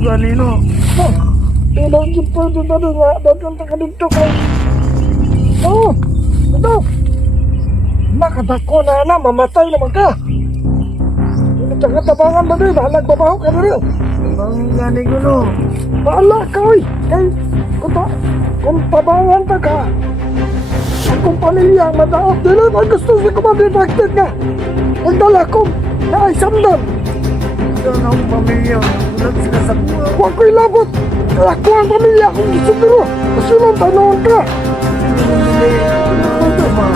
ganino. Ilang yung pwede ba rin nga, dadanta ka dito kay... Oo, ito. Nakadako na, mamatay naman ka. Nagkakatabangan ba rin, nagbabaho ka na rin. Ang gani ko no. Baala ka, oy. Kung tabangan ta ka, akong pamilya ang madaot din ang gusto si kumadidaktig nga. Nagdala ko na ay samdan. Ito na ang pamilya. Ulat sila sa buwa. Huwag ko'y labot. Kaya ko ang pamilya kung gusto nyo. Kasi nang tanong ka. Ito ba?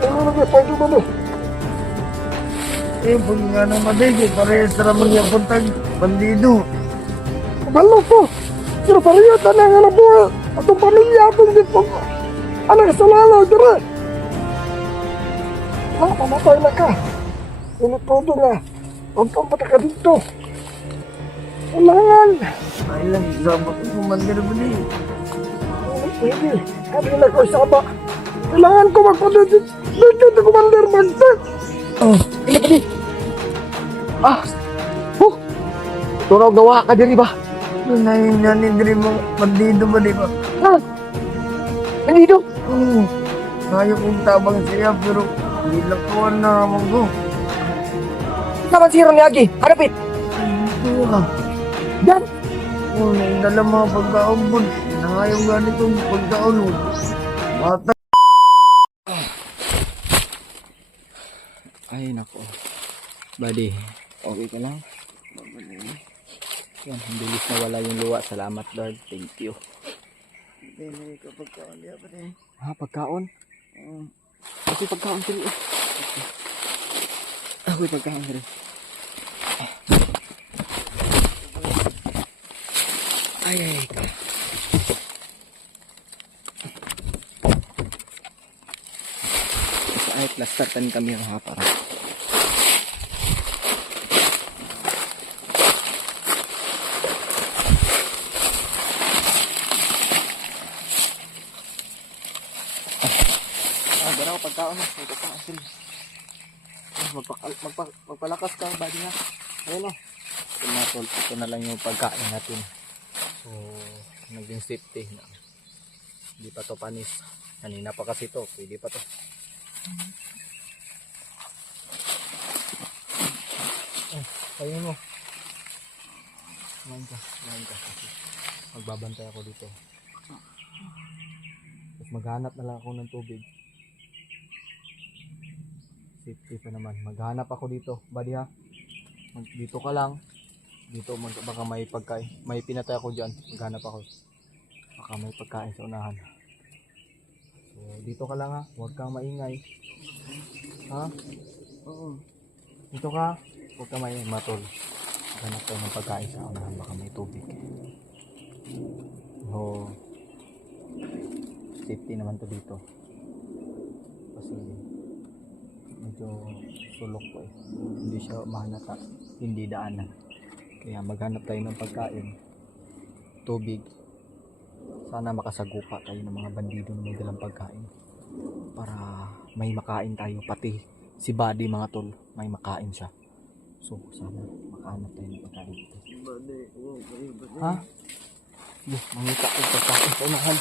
Ano na ba, pwede ba na? Eh, pag nga na madigit, parehas na naman yung puntag bandido. Balo po. Pero pariyot na nga na buhay. At ang pamilya akong dito. Ano ka sa lalaw, dire? Mamatay na ka. Inutodo na. Huwag kang pataka dito. Kailangan. Ay lang, isama ko kumandir ba niyo? Pwede. Kanina ko isama. Kailangan ko magpadidit. Dito ito kumander magdit. Oh, Ano ba di? Ah! Oh! Tunaw gawa ka diri ba? nanin din mo bandido ba di ba? Ha? Nandito? Oo. Ayaw kong tabang siya pero hindi lang kawan na naman ko. Naman si Agi. Hanapit. Ito ah. Yan. Oh, naindala mga pagkaon po. Nangayong ganitong pagkaon mo. Mata. Ay nako. Buddy, okay ka lang? Yan, ang bilis na wala yung luwa. Salamat Lord. Thank you. Hindi na ikaw pagkaon niya pa din. Ha, pagkaon? Ako'y pagkaon sila. Ako'y pagkaon sila. Ay. Ay, plasterkan kami ha para. Dara ko pagkaon na. May pagkaon sila. Magpalakas ka, buddy nga. Ayun o. Ito na lang yung pagkain natin. So, naging safety na. Hindi pa to panis. Kanina pa kasi to. Pwede pa to. Ayun mo. Kumain ka. Magbabantay ako dito. Tapos maghanap na lang ako ng tubig. Safety pa naman. Maghanap ako dito. Buddy ha. Dito ka lang. Dito baka may pagkain. May pinatay ako dyan. Maghanap ako. Baka may pagkain sa unahan. So dito ka lang ha. Huwag kang maingay. Ha? Oo. Dito ka. Huwag kang maingay. Matol. Maghanap tayo ng pagkain sa unahan. Baka may tubig. So safety naman to dito. Kasi medyo sulok po eh. Hindi siya mahanata. Hindi daanan. Kaya maghanap tayo ng pagkain. Tubig. Sana makasagupa tayo ng mga bandido na may dalang pagkain. Para may makain tayo. Pati si Buddy mga tol. May makain siya. So sana makahanap tayo ng pagkain dito. Ha? Mangita ko pagkain sa unahan.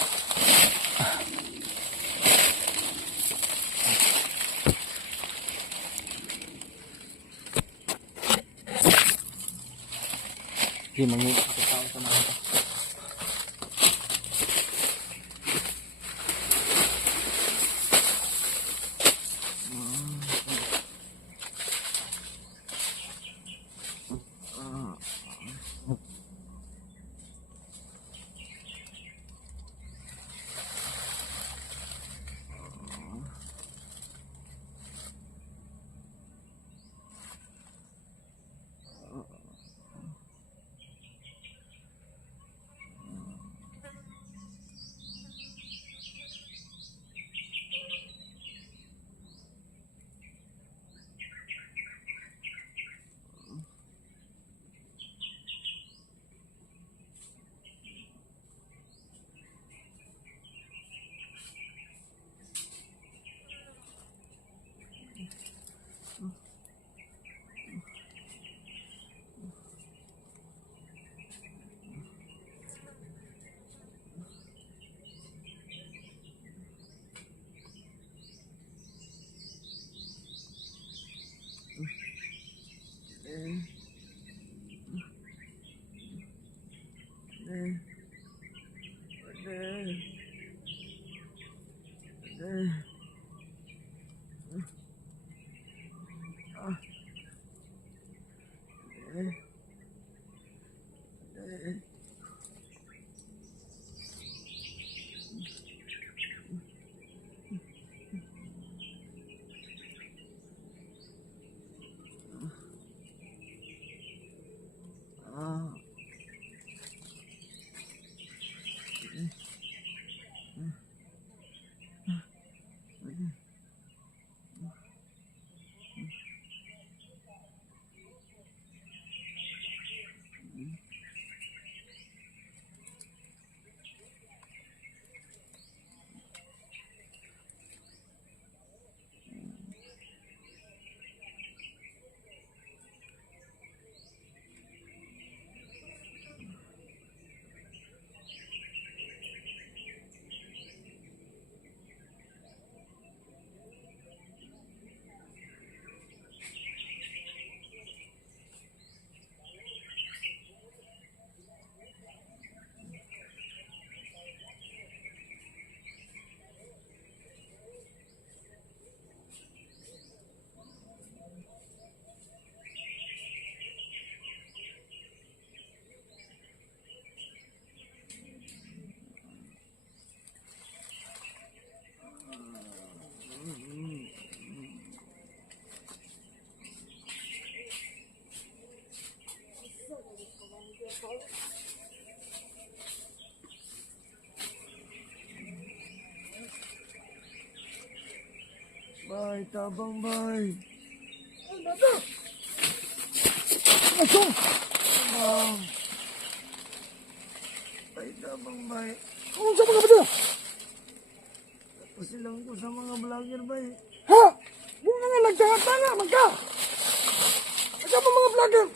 Hindi, mangita ko pagkain sa unahan. Bay, tabang bay. Asong! Tabang. Bay, tabang bay. Kung sa mga bado? Pasilang ko sa mga vlogger bay. Ha? Yung nga nagtanga-tanga, magka! Magka pa mga vlogger?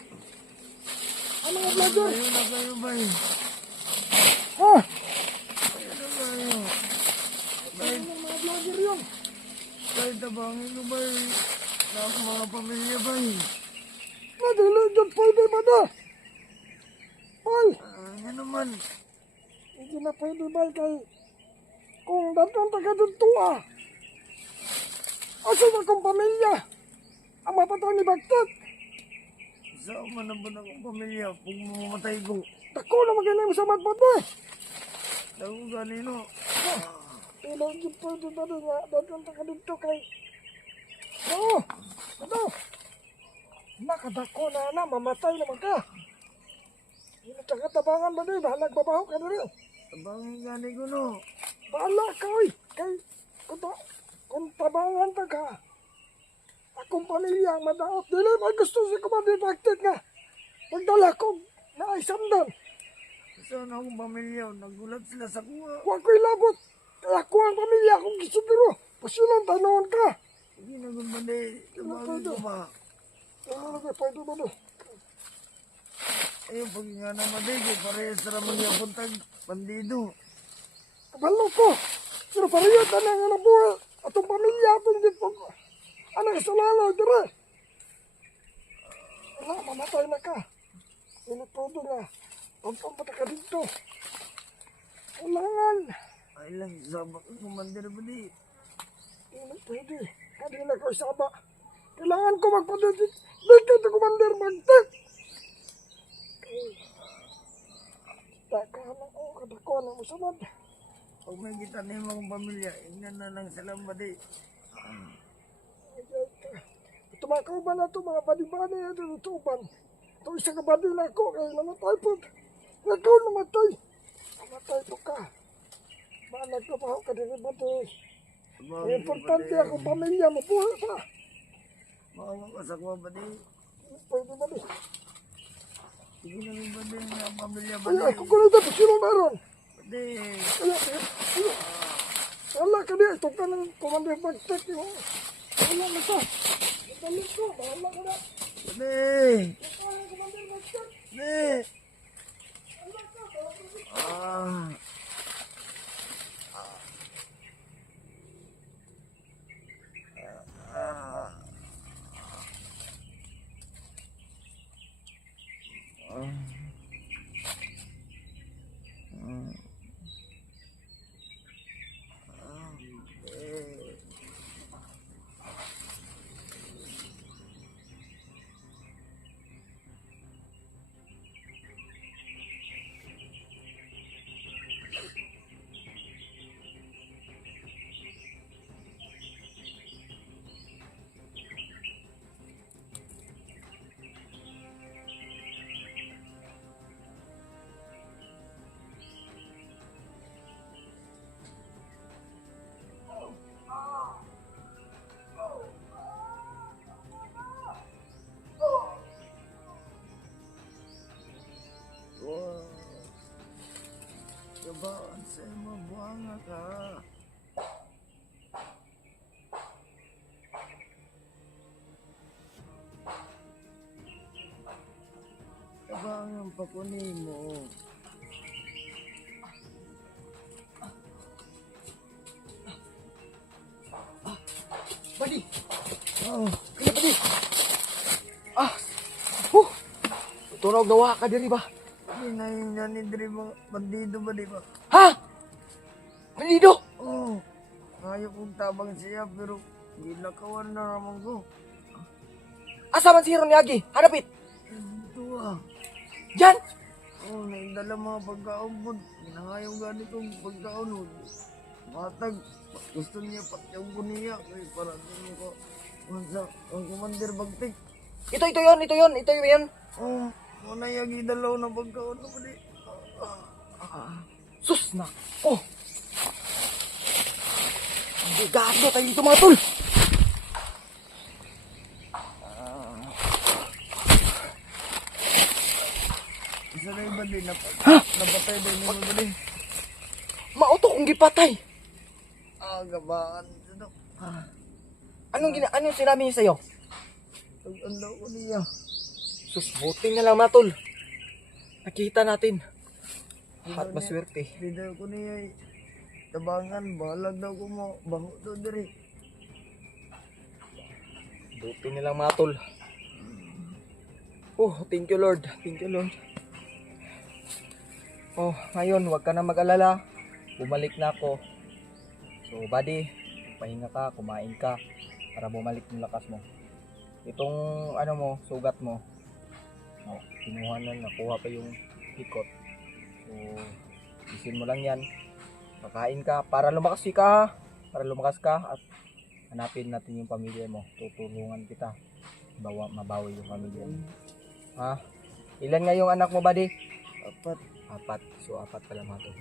Ang mga vlogger? Ayun na kayo bay. Ha? Ayun na kayo. Bay, Ang mga vlogger yun. bay, tabangin ko bay. Sa akong mga pamilya bay. Madali dyan pwede ba na? Ay, Yan naman. hindi na pwede ba kay... Kung datang taga dito asa na kong pamilya? Ang mapataw ni Bagtat. Sa man na ba akong pamilya kung mamamatay ko? Dako na magaling mo sa matpate. Ako ganino. Ilaw dyan pwede ba na nga datang taga dito kay... Oo, ito. Nakadako na mamatay naman ka. Hindi taga-tabangan ba na bahalag babaho ka na rin. Tabangin gani ko no. Bahala ka, oy. Kay, kung tabangan ta ka, akong pamilya ang madaot. Dili, may gusto si Commander Bagtat nga. Magdala ko na ay samdan. Saan akong pamilya? Nagulat sila sa kuha. Huwag ko'y labot. Kaya ko ang pamilya akong gisiguro. Pasyunan, tanungan ka. Hindi na kung bali. Tabangin ko ba? Ano na ba, pwede ba na? Ayun, pag nga naman din, parehas na naman yung puntag bandido. Kabalo ko. Pero pariyot na nga na buhay. Atong pamilya atong dito. Ano ka sa lalay, dire? Wala, mamatay na ka. Hindi todo na. Tuntong pata ka dito. Kailangan. Ay lang, sabak ang kumandir ba di? Hindi pwede. Kanina ko isaba. Kailangan ko magpadidit. Dito ito, Commander Bagtat. Takahan ako. Kadako na mo samad. Pag may kita na yung mga pamilya, ingnan na lang sila ba di? Tumakaw ba na ito mga badi-badi na ito tuban? Ito isang kabadi na ako kaya namatay po. Nakaw namatay. Namatay po ka. Malag ka pa ako ka din badi. Ang importante akong pamilya mo buhay pa. Maawa ka sa kuha ba di? Pwede ba di? Sige na rin ba di ang pamilya ba Ay, di? ako ko na ito. Sino meron? Ba di? Wala ka di. Ito ka ng Commander Bagtat. Wala na ito. Balik ko. Wala ka na. Ba di? Ito ang Commander Bagtat. Di? Ah. Ah. Wow. Kabaan sa mabuanga ka. Kabaan ang pakunin mo. Badi. Oh, Kaya badi. Huh. Tunog nawa ka diri ba? hindi na yung nanindri mga bandido ba di ba? Ha? Bandido? Oh, ayaw kong tabang siya pero ginakawan na naman ko. Asa man si Ronyagi? Hanapit. Ito ah. Diyan. Oh, naindala mga pagkaon po. Ginangayong gani kong pagkaon. Matag, gusto niya patyang ko niya. Kaya para din ko. Ang Commander Bagtik. Ito yun. Oh, Muna yung gidalaw na pagkaon na mali. Sus na! Oh! Hindi gato tayo dito mga tol! Isa na yung bali, napatay din yung bali. Mauto kong gipatay! Gabaan. Anong sinabi niya sa'yo? Ang ko niya. Sus, buti na lang mga tol. Nakita natin. At maswerte. Hindi ko niya tabangan. Balag daw ko mo. Bango daw diri. Buti na lang mga tol. Oh, thank you Lord. Thank you Lord. Oh, ngayon, huwag ka na mag-alala. Bumalik na ako. So, buddy, pahinga ka, kumain ka para bumalik yung lakas mo. Itong ano mo, sugat mo. Oh, kinuha na, nakuha pa yung ikot. So, isin mo lang yan. Kakain ka para lumakas ka. Para lumakas ka at hanapin natin yung pamilya mo. Tutulungan kita. Mabawi yung pamilya mo. Ha? Ilan nga yung anak mo, buddy? 4. So, 4 pala mga tol.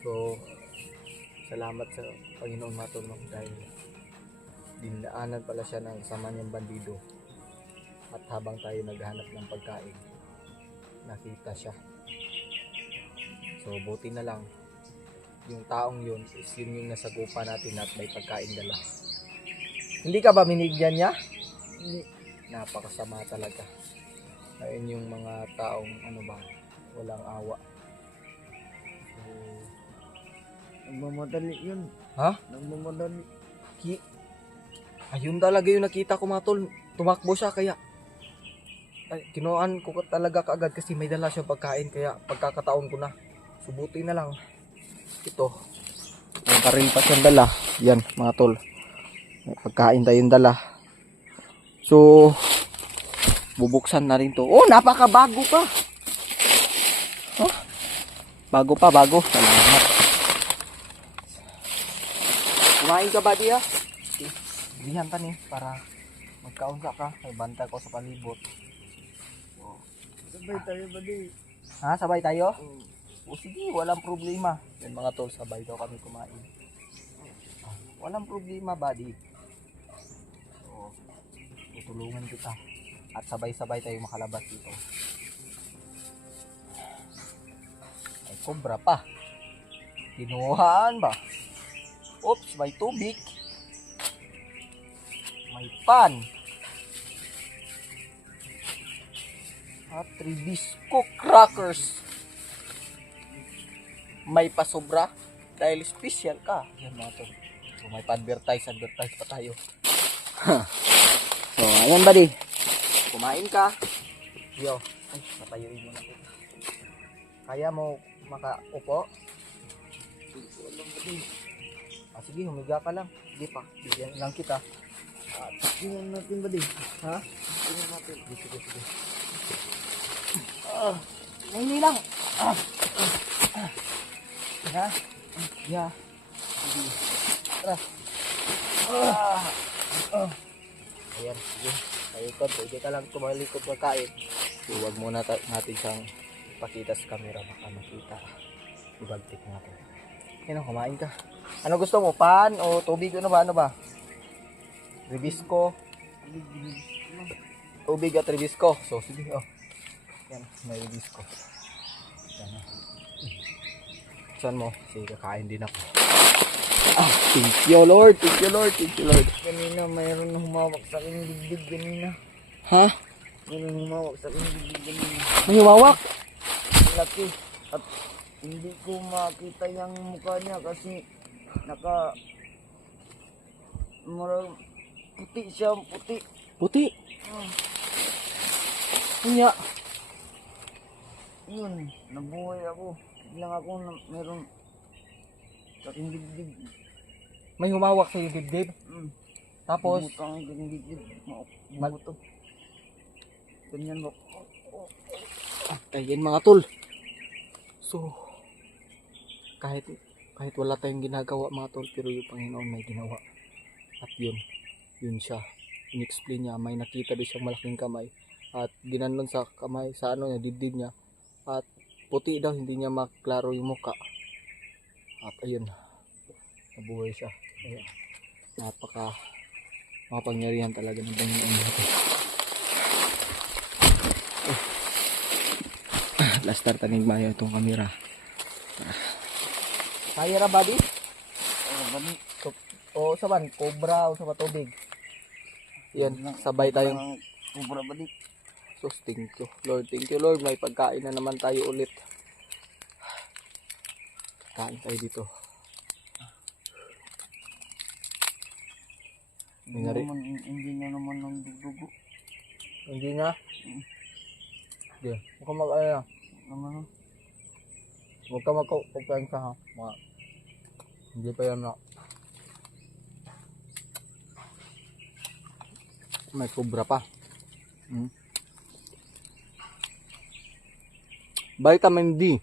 So, salamat sa Panginoon mga tol dahil dinaanan pala siya ng kasama niyang bandido. At habang tayo naghahanap ng pagkain, nakita siya. So, buti na lang. Yung taong yun is yun yung nasagupa natin at may pagkain dala. Hindi ka ba minigyan niya? Hindi. Napakasama talaga. Ayun yung mga taong ano ba, walang awa. So, Nagmamadali yun. ha? Nagmamadali. Ayun talaga yung nakita ko mga tol. Tumakbo siya kaya kinuhaan ko talaga kaagad kasi may dala siya pagkain kaya pagkakataon ko na. Subuti na lang. Ito. Yung karil pa siyang dala. Yan mga tol. May pagkain tayong dala. So, bubuksan na rin to. Oh, napakabago pa. Oh, bago. Salamat. Kumain ka ba diya? Bilihan ka ni para magkaunsa ka. May banta ko sa palibot. Sabay tayo ba di? Ha? Sabay tayo? O sige, walang problema. Yan mga tol, sabay daw kami kumain. Walang problema, buddy. So, tutulungan kita. At sabay-sabay tayo makalabas dito. Ay, kobra pa. Kinuhaan ba? Oops, may tubig. May pan. At Tribisco crackers. May pasobra dahil special ka. Yan mga tol. So, may pa-advertise pa tayo. So, ayan buddy. Kumain ka. Yo. Ay, patayuin mo na kita. Kaya mo makaupo? Sige, humiga ka lang. Sige pa. Bigyan lang kita. Tingnan natin ba di? Ha? Tingnan natin. Sige. Hindi lang. Ya. Ya. Tara. Ayan, sige. Paikot, pwede ka lang tumalikot pagkain. So, huwag muna natin siyang pakita sa camera. Baka makita. Ibagtik natin. Yan, kumain ka. Ano gusto mo? Pan o tubig? Ano ba? Tribisco. Tubig at Tribisco. So, sige. Oh. Yan, may Tribisco. Yan. Saan mo? Sige, kakain din ako. Thank you Lord. Kanina mayroon humawak sa aking dibdib kanina. Ha? Mayroon humawak sa aking dibdib kanina. May humawak? Laki. At hindi ko makita yung mukha niya kasi marang puti siya, puti. Puti. Kunya. Yun, nabuhay ako. Biglang ako meron sa aking dibdib. May humawak sa dibdib. Tapos, Bumutang ang aking dibdib. Mabuto. Ganyan mo. ayan mga tol. So, kahit wala tayong ginagawa mga tol, pero yung Panginoon may ginawa. At yun siya. In-explain niya, may nakita doon siyang malaking kamay. at ginanon sa kamay, sa ano niya, dibdib niya, at puti daw, hindi niya maklaro yung muka. At ayun, nabuhay siya. Ayun, napaka makapangyarihan talaga ng Panginoon natin. Last start tanig mayo itong kamera. Kaya ra buddy? Bani. O saban, cobra o sa tubig. Yan, sabay tayong Kubra bani. sus, thank you Lord, thank you Lord, may pagkain na naman tayo ulit. Kain tayo dito. Hindi na naman ng dugo. Hindi na? Hindi, huwag ka mag-alala. Naman. Huwag ka magkukumpensa ha. Hindi pa yan na. May kubra pa. Vitamin D.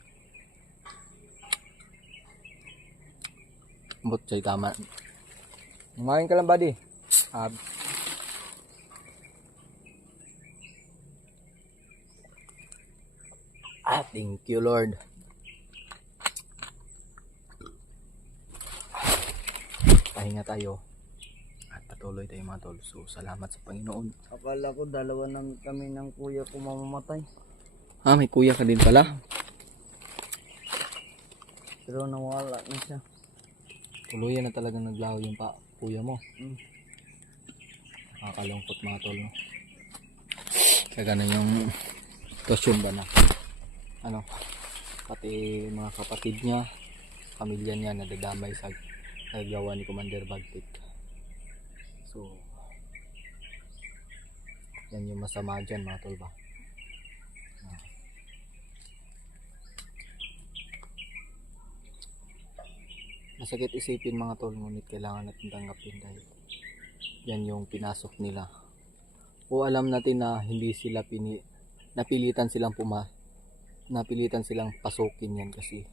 Butchay tama. Kumain ka lang buddy. Thank you Lord. Pahinga tayo. At patuloy tayo mga tol. So salamat sa Panginoon. Akala ko dalawa kami ng kuya ko mamamatay. May kuya ka din pala. Pero nawala na siya. Tuluyan na talagang naglaho yung kuya mo. Nakakalungkot mga tol, no? Kaya ganun yung sitwasyon ba na pati mga kapatid niya, pamilya niya nadadamay sa nagawa ni Commander Bagtik. So yan yung masama dyan mga tol ba. Masakit isipin mga tol, ngunit kailangan natin tanggapin dahil yan yung pinasok nila. O alam natin na hindi sila napilitan silang pasukin yan kasi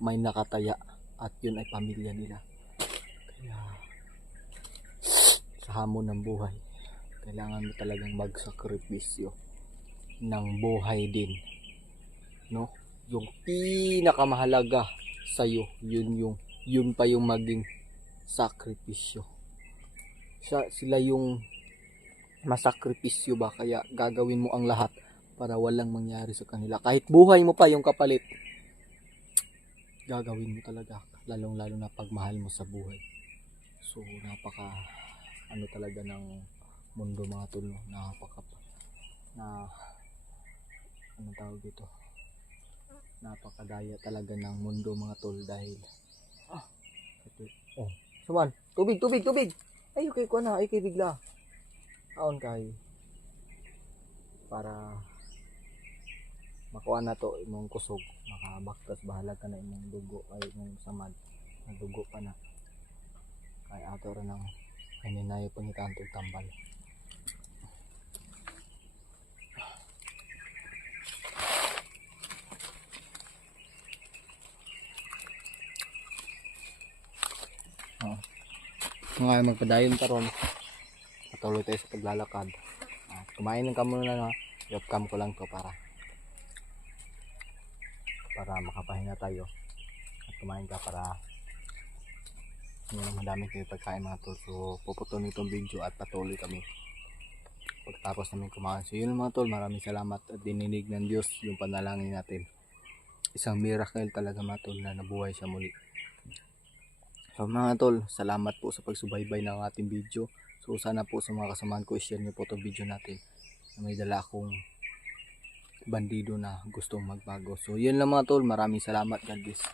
may nakataya at yun ay pamilya nila. Kaya sa hamon ng buhay, kailangan mo talagang magsakripisyo ng buhay din, no? Yung pinakamahalaga sa'yo, yun pa yung maging sakripisyo. Sila yung masakripisyo ba, kaya gagawin mo ang lahat para walang mangyari sa kanila. Kahit buhay mo pa yung kapalit, gagawin mo talaga, lalong lalo na pagmahal mo sa buhay. So napaka talaga ng mundo mga tol, no? Tawag dito, napakadaya talaga ng mundo mga tol dahil saman, tubig ay okay ko na, ay kay bigla aon kay para makuha na to imong kusog, makabaktas bahala ka na imong dugo ay imong samad na dugo pa na kay ato ra nang hininayo pangitantog tambal. Ngayon magpadayon taron, patuloy tayo sa paglalakad. Kumain ng kamo na i-off-cam ko lang to para makapahinga tayo at kumain ka para madami kayo pagkain mga tol. So puputulin itong video at patuloy kami pagtapos namin kumain. So yun mga tol, maraming salamat at dininig ng Diyos yung panalangin natin. Isang miracle talaga mga tol na nabuhay siya muli. So mga tol, salamat po sa pagsubaybay ng ating video. So sana po sa mga kasamahan ko, i-share nyo po itong video natin na may dala akong bandido na gustong magbago. So yun lang mga tol, maraming salamat. God bless.